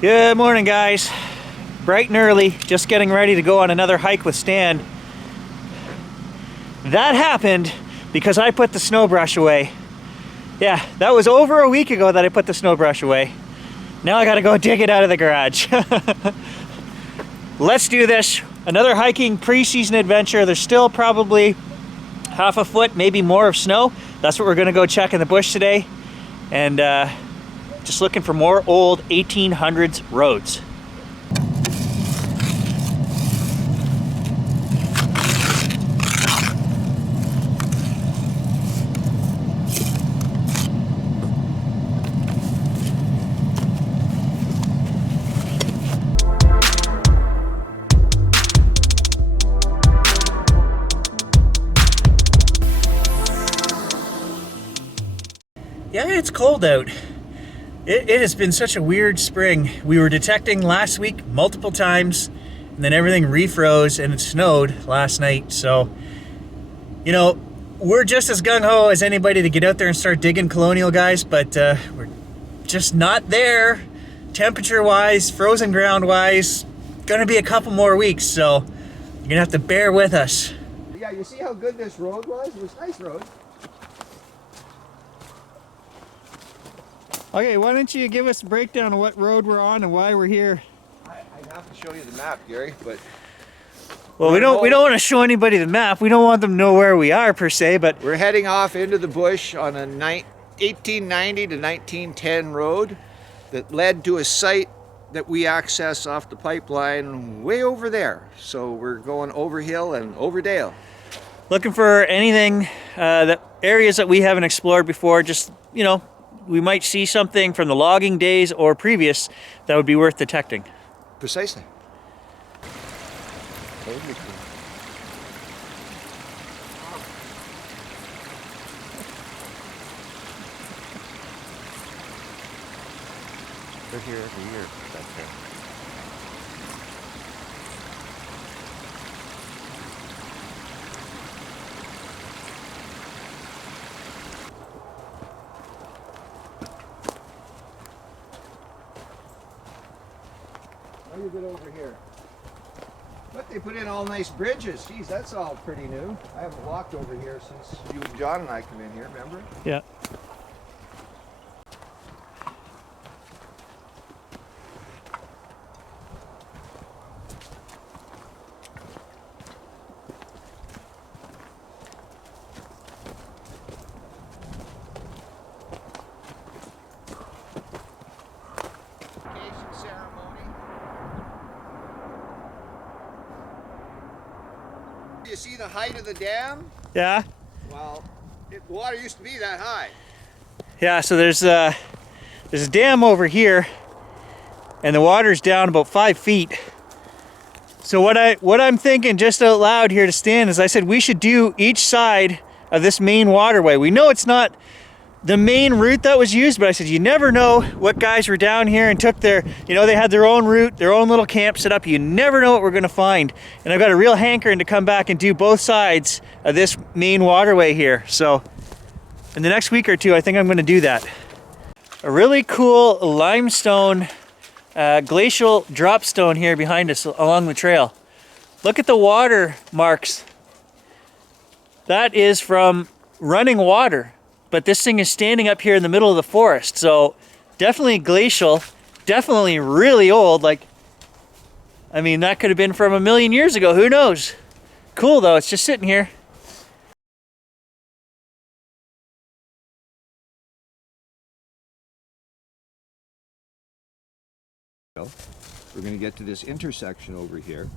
Good morning, guys. Bright and early, just getting ready to go on another hike with Stan. That happened because I put the snow brush away. Yeah, that was over a week ago that I put the snow brush away. Now I gotta go dig it out of the garage. Let's do this. Another hiking preseason adventure. There's still probably half a foot, maybe more of snow. That's what we're gonna go check in the bush today. And just looking for more old 1800s roads. Yeah, it's cold out. It has been such a weird spring. We were detecting last week multiple times, and then everything refroze and it snowed last night. So, you know, we're just as gung-ho as anybody to get out there and start digging Colonial, guys, but we're just not there temperature-wise, frozen ground-wise. Gonna be a couple more weeks, so you're gonna have to bear with us. Yeah, you see how good this road was? It was a nice road. Okay, why don't you give us a breakdown of what road we're on and why we're here? I'd have to show you the map, Gary, but... Well, we don't want to show anybody the map. We don't want them to know where we are per se, but we're heading off into the bush on a 1890 to 1910 road that led to a site that we access off the pipeline way over there. So we're going over hill and over dale. Looking for anything, areas that we haven't explored before, just, you know, we might see something from the logging days or previous that would be worth detecting. Precisely. They're here every year back there. How do you get over here? But they put in all nice bridges. Geez, that's all pretty new. I haven't walked over here since you and John and I come in here, remember? Yeah. You see the height of the dam? Yeah? Well, water used to be that high. Yeah, so there's a dam over here, and the water's down about 5 feet. So what I'm thinking just out loud here to Stan is I said we should do each side of this main waterway. We know it's not the main route that was used, but I said you never know what guys were down here and took their, you know, they had their own route, their own little camp set up. You never know what we're gonna find. And I've got a real hankering to come back and do both sides of this main waterway here. So in the next week or two, I think I'm gonna do that. A really cool limestone glacial dropstone here behind us along the trail. Look at the water marks. That is from running water. But this thing is standing up here in the middle of the forest, so definitely glacial, definitely really old. Like, I mean, that could have been from 1,000,000 years ago, who knows? Cool though, it's just sitting here. We're going to get to this intersection over here,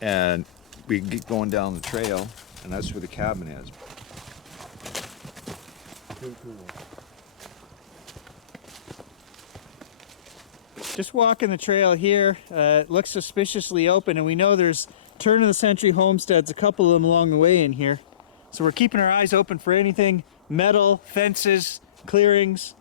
and we can keep going down the trail, and that's where the cabin is. Just walking the trail here, it looks suspiciously open, and we know there's turn-of-the-century homesteads, a couple of them along the way in here. So we're keeping our eyes open for anything metal, fences, clearings.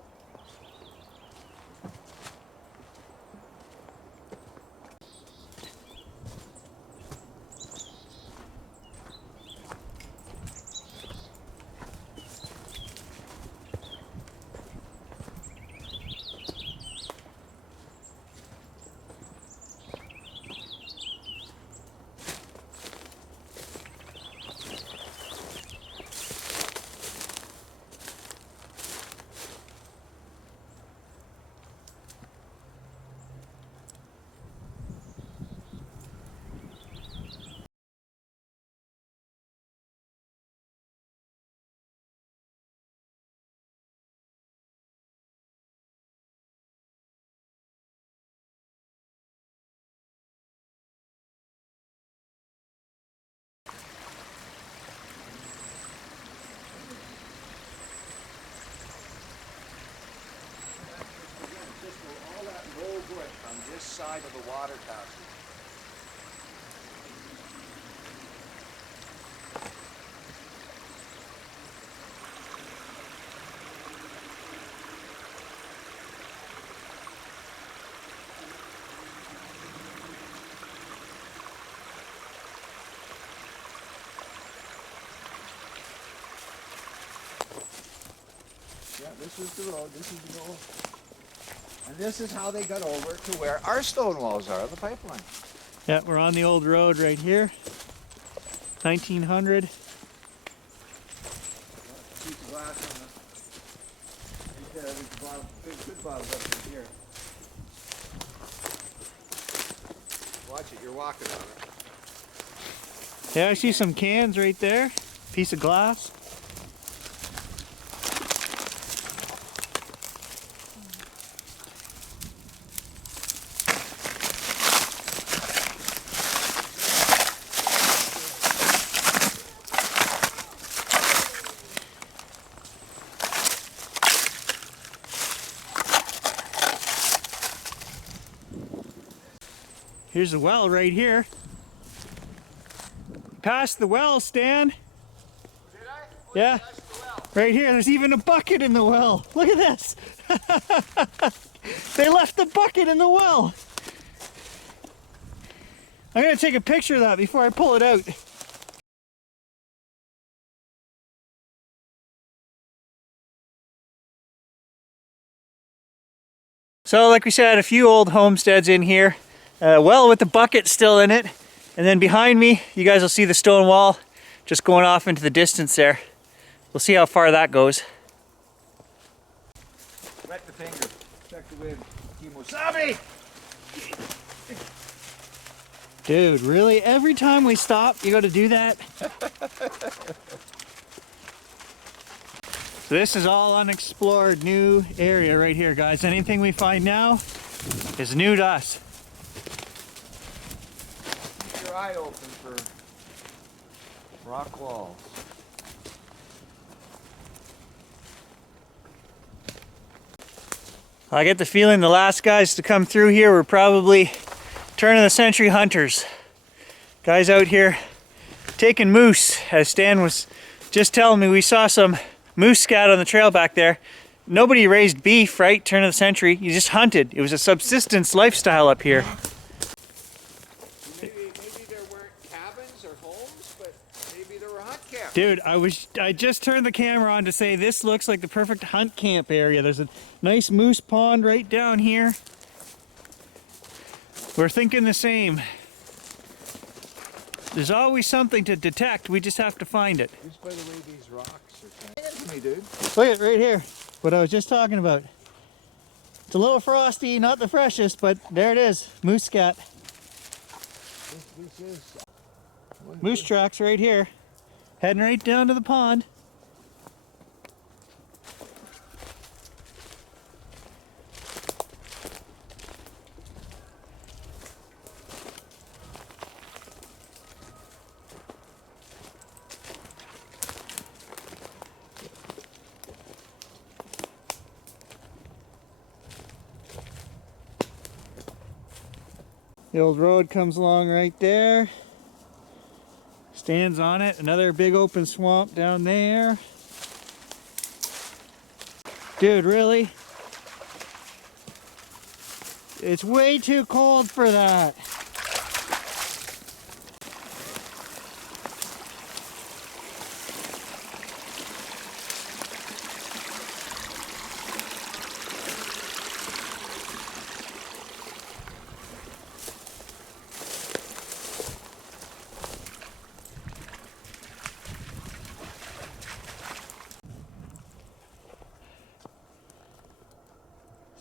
this side of the water passage. Yeah, this is the road, this is the road. And this is how they got over to where our stone walls are, the pipeline. Yeah, we're on the old road right here. 1900. Piece of glass on the, right there, there's a bottle, good bottle up in here. Watch it, you're walking on it. Yeah, I see some cans right there. Piece of glass. Here's the well right here. Past the well, Stan. Did I? Yeah. That's the well. Right here, there's even a bucket in the well. Look at this. They left the bucket in the well. I'm gonna take a picture of that before I pull it out. So like we said, a few old homesteads in here. Well with the bucket still in it. And then behind me, you guys will see the stone wall just going off into the distance there. We'll see how far that goes. Wet the finger. Check the wind. Kimosabi! Dude, really? Every time we stop, you gotta do that? So this is all unexplored, new area right here, guys. Anything we find now is new to us. Keep your eye open for rock walls. I get the feeling the last guys to come through here were probably turn of the century hunters. Guys out here taking moose, as Stan was just telling me. We saw some moose scat on the trail back there. Nobody raised beef, right? Turn of the century. You just hunted. It was a subsistence lifestyle up here. Maybe there weren't cabins or homes, but maybe there were hunt camps. Dude, I just turned the camera on to say this looks like the perfect hunt camp area. There's a nice moose pond right down here. We're thinking the same. There's always something to detect. We just have to find it. Just by the way these rocks are coming to me, dude. Look at right here. What I was just talking about. It's a little frosty, not the freshest, but there it is. Moose scat. This is Moose tracks right here. Heading right down to the pond. The old road comes along right there. Stands on it. Another big open swamp down there. Dude, really? It's way too cold for that.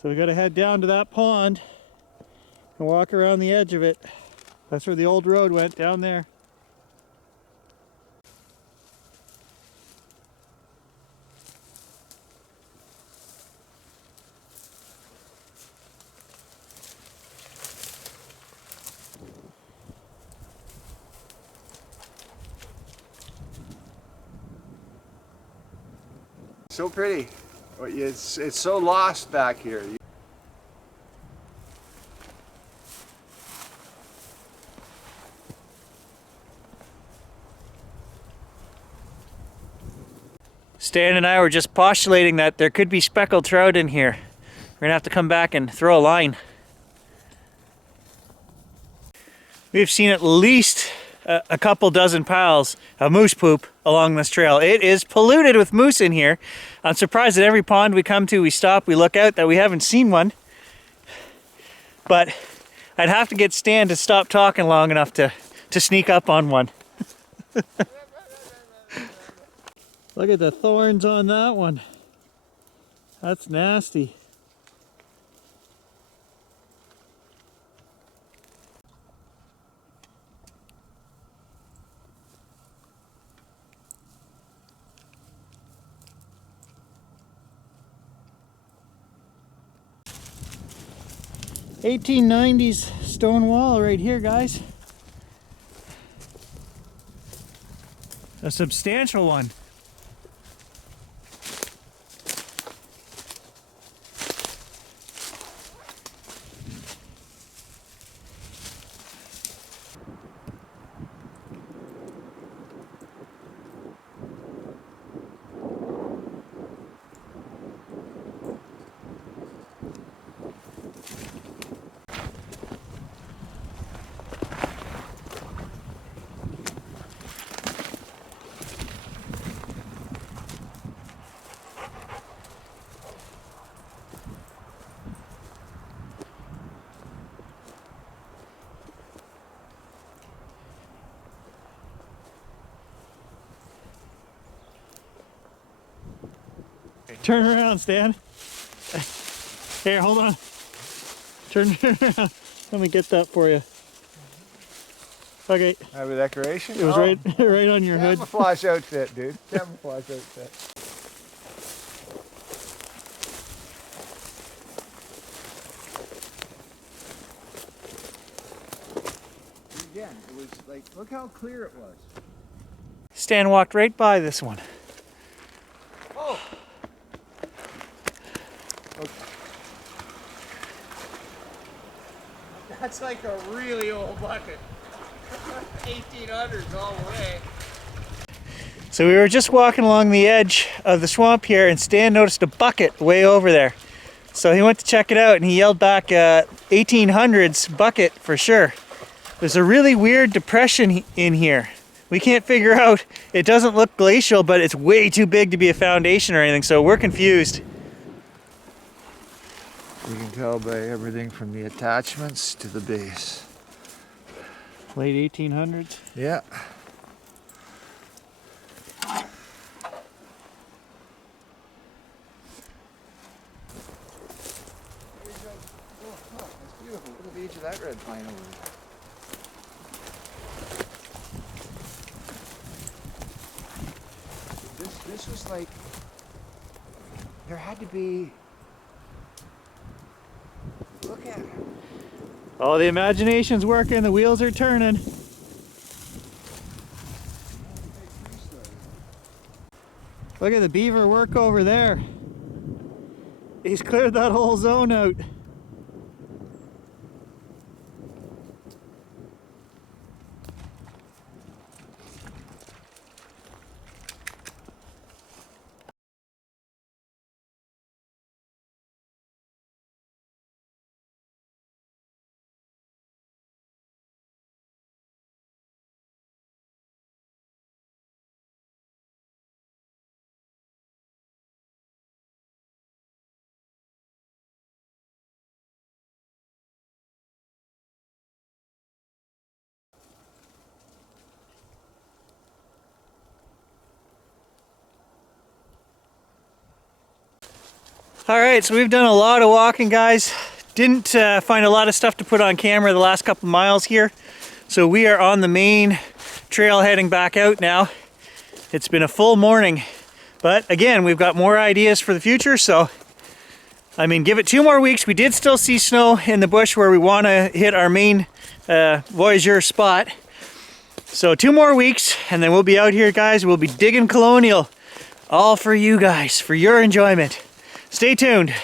So we gotta head down to that pond and walk around the edge of it. That's where the old road went, down there. so pretty. It's so lost back here. Stan and I were just postulating that there could be speckled trout in here. We're gonna have to come back and throw a line. We've seen at least a couple dozen piles of moose poop along this trail. It is polluted with moose in here. I'm surprised at every pond we come to, we stop, we look out, that we haven't seen one. But I'd have to get Stan to stop talking long enough to sneak up on one. Look at the thorns on that one. That's nasty. (1890s) stone wall right here, guys. A substantial one. Turn around, Stan. Here, hold on. Turn around. Let me get that for you. Okay. Have a decoration? It was right on your hood. Camouflage outfit, dude. Camouflage outfit. Again, it was like, look how clear it was. Stan walked right by this one. Oh! Okay. That's like a really old bucket. 1800s all the way. So we were just walking along the edge of the swamp here, and Stan noticed a bucket way over there. So he went to check it out, and he yelled back, 1800s bucket for sure. There's a really weird depression in here. We can't figure out, it doesn't look glacial, but it's way too big to be a foundation or anything, so we're confused. You can tell by everything from the attachments to the base. Late 1800s? Yeah. That's beautiful. Look at the edge of that red pine over there. This was like, there had to be, look at it. Oh, the imagination's working, the wheels are turning. Look at the beaver work over there. He's cleared that whole zone out. All right, so we've done a lot of walking, guys. Didn't find a lot of stuff to put on camera the last couple miles here. So we are on the main trail heading back out now. It's been a full morning, but again, we've got more ideas for the future. So, I mean, give it 2 more weeks. We did still see snow in the bush where we want to hit our main voyageur spot. So 2 more weeks and then we'll be out here, guys. We'll be digging Colonial, all for you guys, for your enjoyment. Stay tuned.